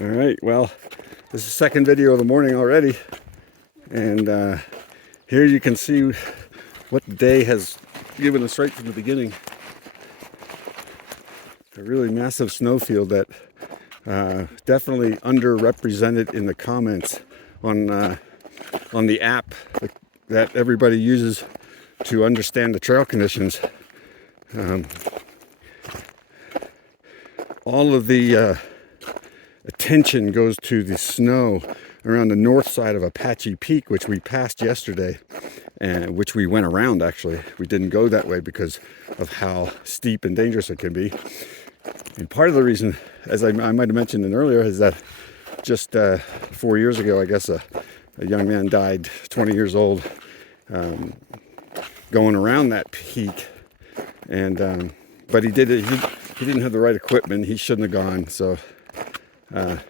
All right, well, this is the second video of the morning already, and here you can see what the day has given us right from the beginning. A really massive snowfield that definitely underrepresented in the comments on the app that everybody uses to understand the trail conditions. All of the attention goes to the snow around the north side of Apache Peak, which we passed yesterday, and which we went around. Actually, we didn't go that way because of how steep and dangerous it can be. And part of the reason, as I might have mentioned earlier, is that just 4 years ago, I guess a young man died, 20 years old, going around that peak, and but he did it. He didn't have the right equipment. He shouldn't have gone. So, I'm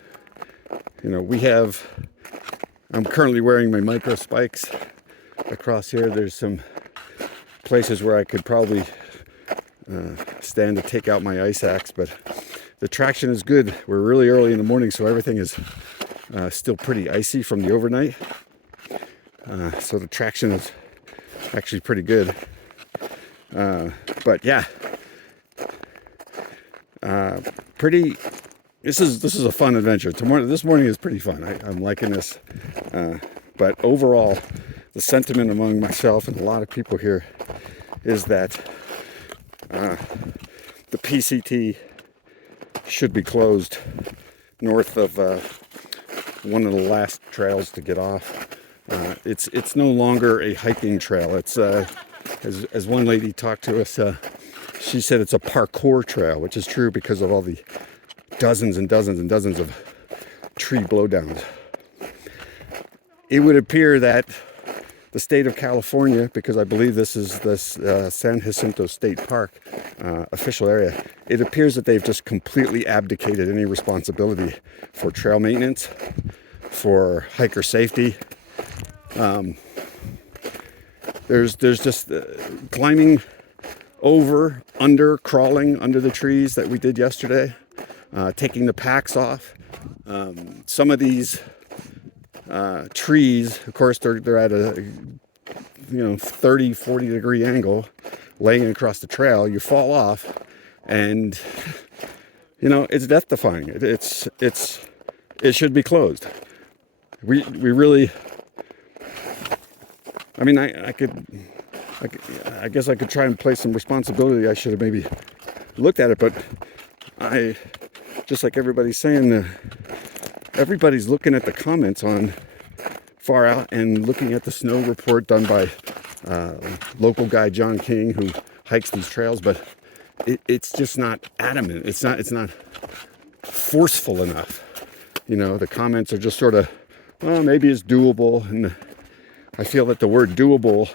currently wearing my micro spikes across here. There's some places where I could probably stand to take out my ice axe, but the traction is good. We're really early in the morning, so everything is still pretty icy from the overnight. So the traction is actually pretty good. But yeah, This is a fun adventure. This morning is pretty fun. I'm liking this. But overall, the sentiment among myself and a lot of people here is that the PCT should be closed north of one of the last trails to get off. It's no longer a hiking trail. It's as one lady talked to us, she said it's a parkour trail, which is true because of all the dozens and dozens and dozens of tree blowdowns. It would appear that the state of California, because I believe this is San Jacinto State Park official area, it appears that they've just completely abdicated any responsibility for trail maintenance, for hiker safety. There's just climbing over, under, crawling under the trees that we did yesterday, taking the packs off. Some of these trees, of course, they're at a 30-40 degree angle, laying across the trail. You fall off, and it's death defying. It should be closed. We really. I mean, I guess I could try and place some responsibility. I should have maybe looked at it, but just like everybody's saying, everybody's looking at the comments on Far Out and looking at the snow report done by local guy John King, who hikes these trails, but it's just not adamant. It's not forceful enough. The comments are just sort of, well, maybe it's doable, and I feel that the word doable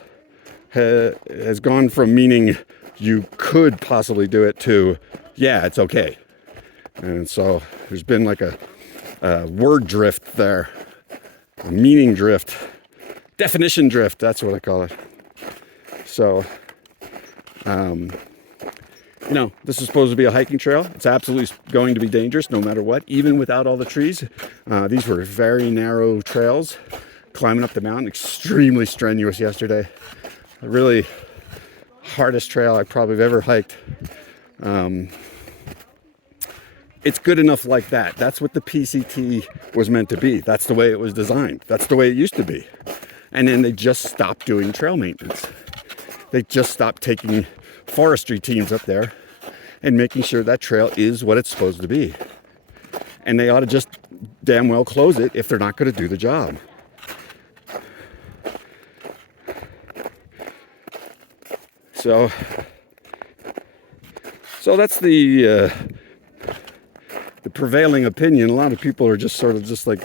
has gone from meaning you could possibly do it to, yeah, it's okay. And so there's been like a word drift there, a meaning drift, definition drift, that's what I call it. So, this is supposed to be a hiking trail. It's absolutely going to be dangerous no matter what, even without all the trees. These were very narrow trails. Climbing up the mountain, extremely strenuous yesterday. Really hardest trail I probably have ever hiked. It's good enough like that. That's what the PCT was meant to be. That's the way it was designed. That's the way it used to be. And then they just stopped doing trail maintenance. They just stopped taking forestry teams up there and making sure that trail is what it's supposed to be. And they ought to just damn well close it if they're not going to do the job. So that's the prevailing opinion. A lot of people are just sort of just like,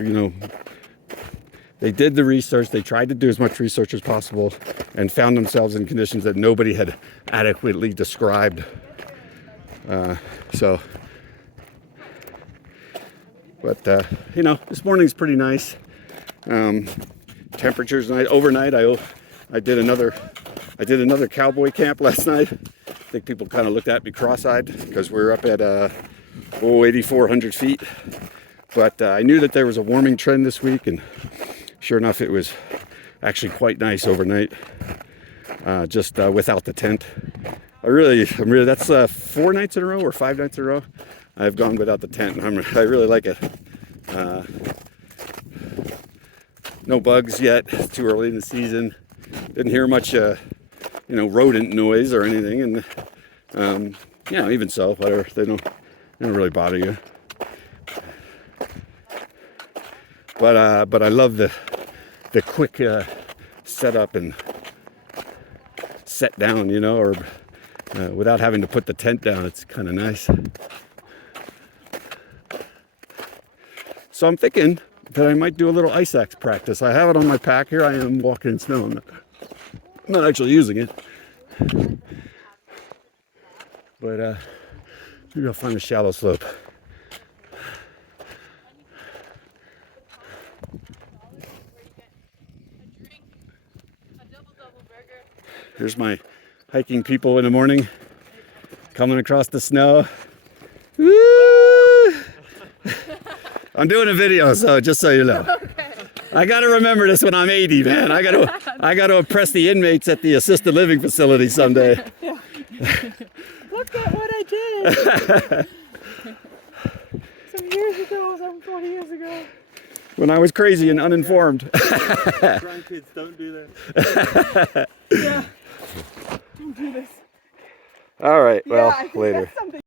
they did the research, they tried to do as much research as possible, and found themselves in conditions that nobody had adequately described. This morning's pretty nice. Temperatures nice. Overnight, I did another cowboy camp last night. I think people kind of looked at me cross-eyed because we're up at 8,400 feet. But I knew that there was a warming trend this week, and sure enough, it was actually quite nice overnight, just without the tent. I'm really, that's 4 nights in a row or 5 nights in a row I've gone without the tent, and I really like it. No bugs yet. It's too early in the season. Didn't hear much, rodent noise or anything, and even so, whatever. They don't really bother you. But I love the quick setup and set down, or without having to put the tent down. It's kind of nice. So I'm thinking that I might do a little ice axe practice. I have it on my pack. Here I am walking in snow. I'm not actually using it. But maybe I'll find a shallow slope. Here's my hiking people in the morning coming across the snow. Woo! I'm doing a video, so just so you know. Okay. I got to remember this when I'm 80, man. I got to impress the inmates at the assisted living facility someday. Yeah. Look at what I did. Some years ago, some 20 years ago. When I was crazy and uninformed. Drunk kids don't do that. Yeah. Don't do this. All right, well, later.